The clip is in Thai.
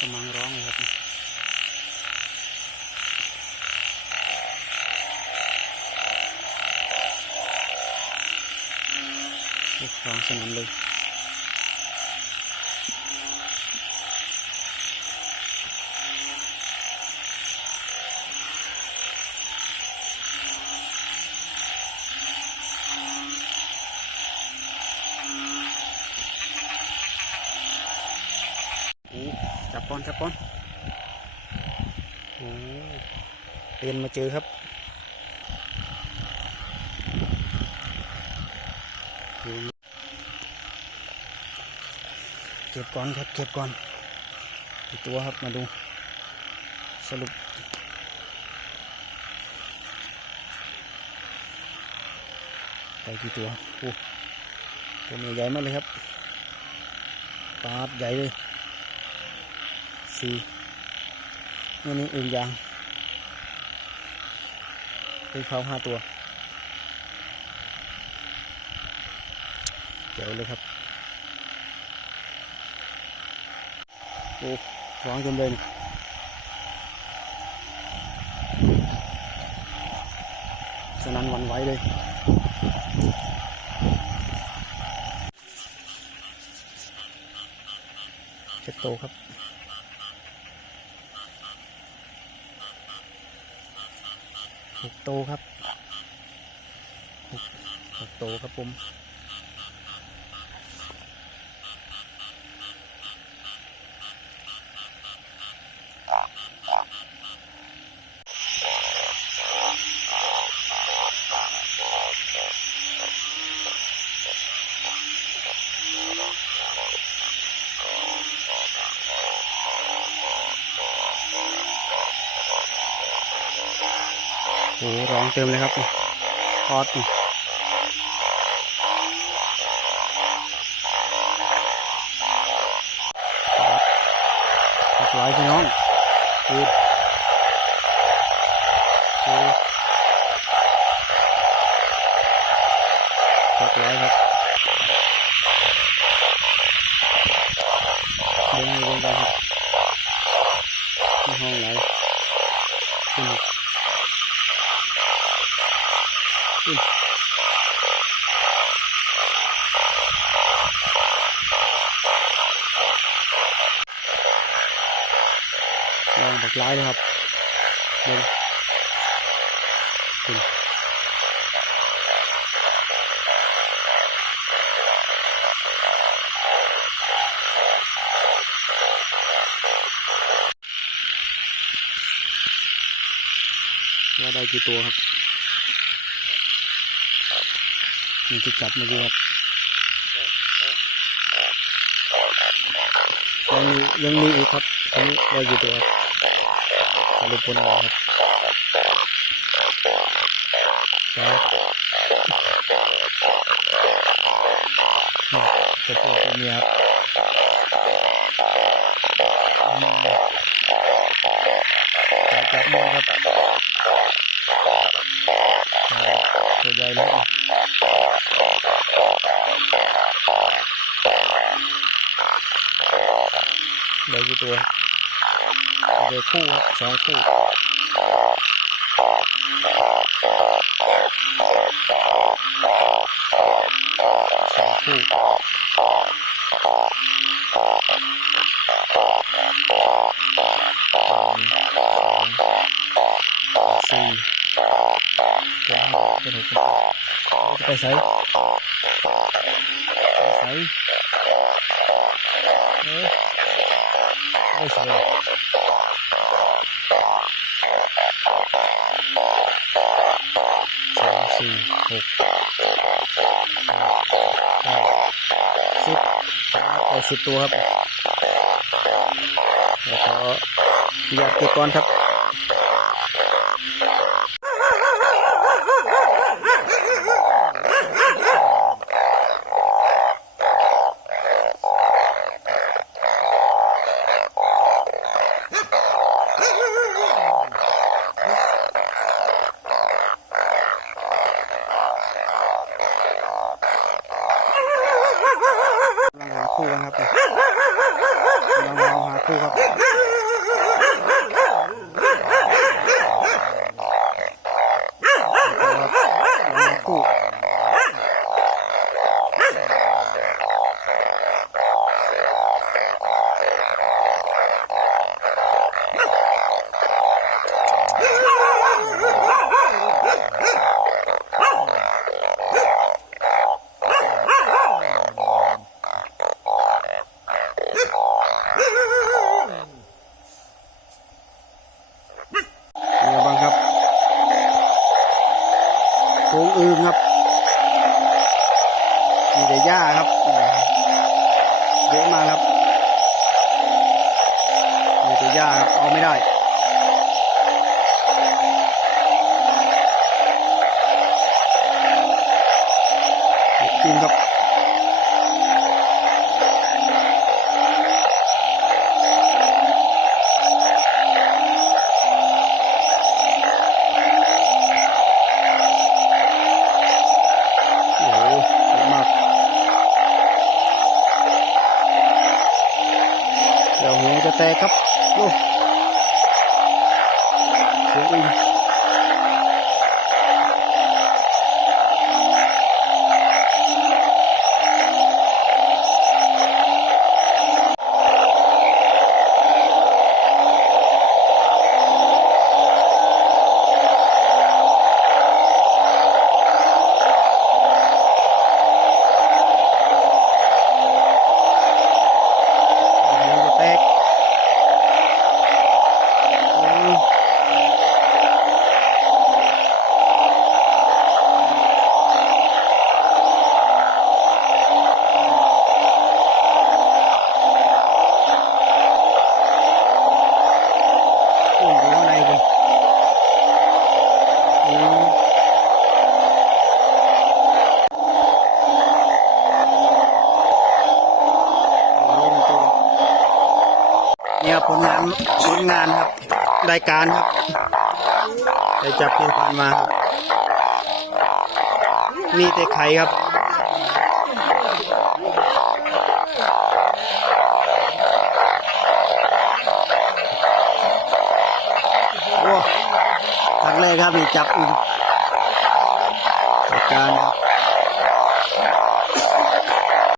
กำลังร้องเลยครับร้องสนั่นเลย โอ้จับปอนจับปอนโอ้เรียนมาเจอครับเก็บก่อนครับเก็บก่อนตัวครับมาดูสรุปได้กี่ตัวโอ้ตัวใหญ่มากเลยครับปาดใหญ่เลย สี่นี่นี่อึ่งยางเป็นเขาห้าตัวเจ๋วเลยครับ โอ้ร้องจนเลยสนั่นวันไหวเลยเจ็ดโตครับ หกโตครับหกหกโตครับผม โอ้ร้องเต็มเลยครับนี่ออดนี่ขับไล่พี่น้องดูดูขับไล่ครับเดินเดินไปครับที่ห้องไหนขึ้นอีก ขึ้น ลองบักร้ายเลยครับเดินขึ้นว่าได้กี่ตัวครับนี่ที่จับเมื่อกี้ครับยังมียังมีอีกครับอันนี้ได้กี่ตัวครับ ครับนี่ตัวผู้ตัวเมียครับ อืมจับจับมองครับตัวใหญ่เลย เหลือกี่ตัวเหลือคู่ครับสองคู่สองคู่สองสี่ เป็นห้าเป็นหกเป็นเจ็ดจะไปใส่ไปใส่เอ้ยไม่ใช่สองสี่หกห้าสิบไปสิบตัวครับแล้วก็อยากเก็บก่อนครับ คู่กันครับ ฝูงอึงครับมีแต่หญ้าครับเยอะมากครับมีแต่หญ้าครับเอาไม่ได้กินครับ เดี๋ยวหูจะแตกครับโอ้เสียงอิงหูจะแตกโอ้โอ้ยอยู่ข้างในเลยโอ้โอ้มันตัว เนี่ยผลงานผลงานครับรายการครับได้จับที่ผ่านมาครับมีแต่ไข่ครับโอ้ครั้งแรกครับนี่จับอึ่งรายการครับ